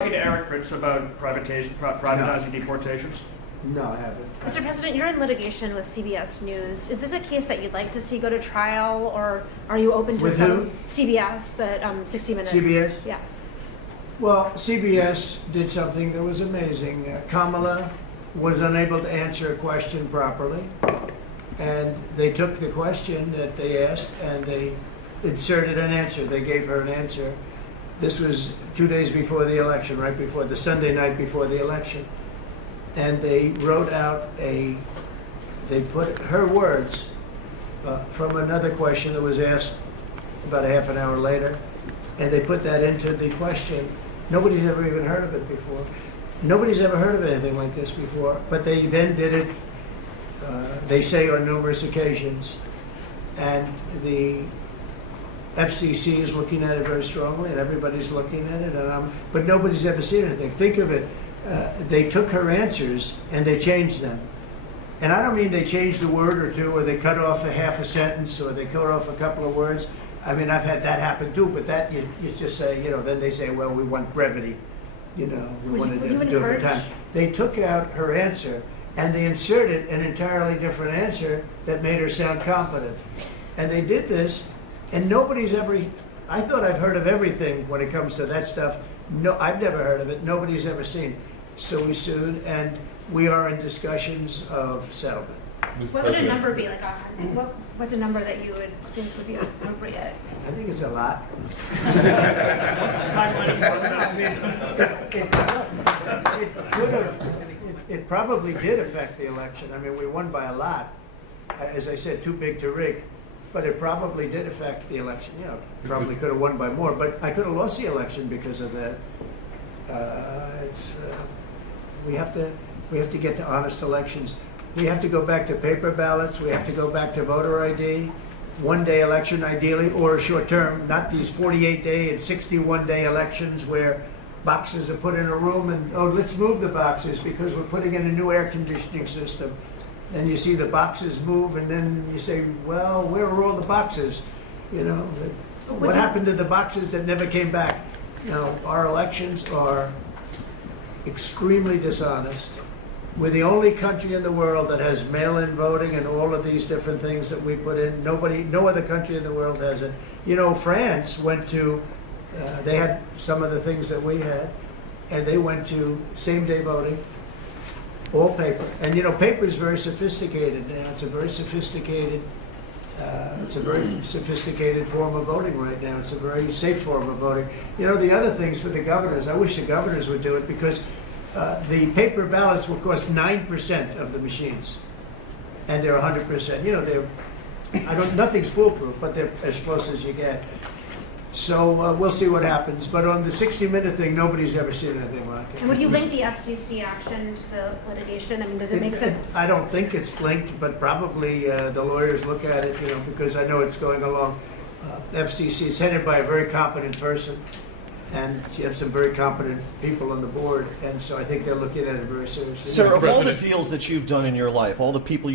To Eric Ritz about privatizing deportations? No, I haven't. Mr. President, you're in litigation with CBS News. Is this a case that you'd like to see go to trial, or are you open to With some who? CBS, that 60 Minutes? CBS? Yes. Well, CBS did something that was amazing. Kamala was unable to answer a question properly, and they took the question that they asked and they inserted an answer. They gave her an answer. This was 2 days before the election, right before the Sunday night before the election. And they wrote out they put her words from another question that was asked about a half an hour later, and they put that into the question. Nobody's ever even heard of it before. Nobody's ever heard of anything like this before, but they then did it, they say, on numerous occasions. And the FCC is looking at it very strongly, and everybody's looking at it, but nobody's ever seen anything. Think of it, they took her answers and they changed them. And I don't mean they changed a word or two, or they cut off a half a sentence, or they cut off a couple of words. I mean, I've had that happen too, but that you just say, then they say, well, we want brevity, we wanted to do it for time. They took out her answer and they inserted an entirely different answer that made her sound competent. And they did this. And nobody's ever, I thought I've heard of everything when it comes to that stuff. No, I've never heard of it. Nobody's ever seen. So we sued, and we are in discussions of settlement. What would a number be? What's a number that you would think would be appropriate? I think it's a lot. It probably did affect the election. I mean, we won by a lot. As I said, too big to rig. But it probably did affect the election. Probably could have won by more, but I could have lost the election because of that. We have to get to honest elections. We have to go back to paper ballots. We have to go back to voter ID, one-day election ideally, or a short term, not these 48-day and 61-day elections where boxes are put in a room and, let's move the boxes because we're putting in a new air conditioning system. And you see the boxes move, and then you say, well, where are all the boxes? What happened to the boxes that never came back? Our elections are extremely dishonest. We're the only country in the world that has mail-in voting and all of these different things that we put in. No other country in the world has it. France went to, they had some of the things that we had, and they went to same-day voting. All paper, and paper is very sophisticated now. It's a very sophisticated form of voting right now. It's a very safe form of voting. The other things for the governors, I wish the governors would do it, because the paper ballots will cost 9% of the machines, and they're 100%. Nothing's foolproof, but they're as close as you get. So we'll see what happens. But on the 60-minute thing, nobody's ever seen anything like it. And would you link the FCC action to the litigation? I mean, does it make sense? I don't think it's linked, but probably the lawyers look at it, because I know it's going along. FCC is headed by a very competent person, and you have some very competent people on the board, and so I think they're looking at it very seriously. Sir, of all the deals that you've done in your life, all the people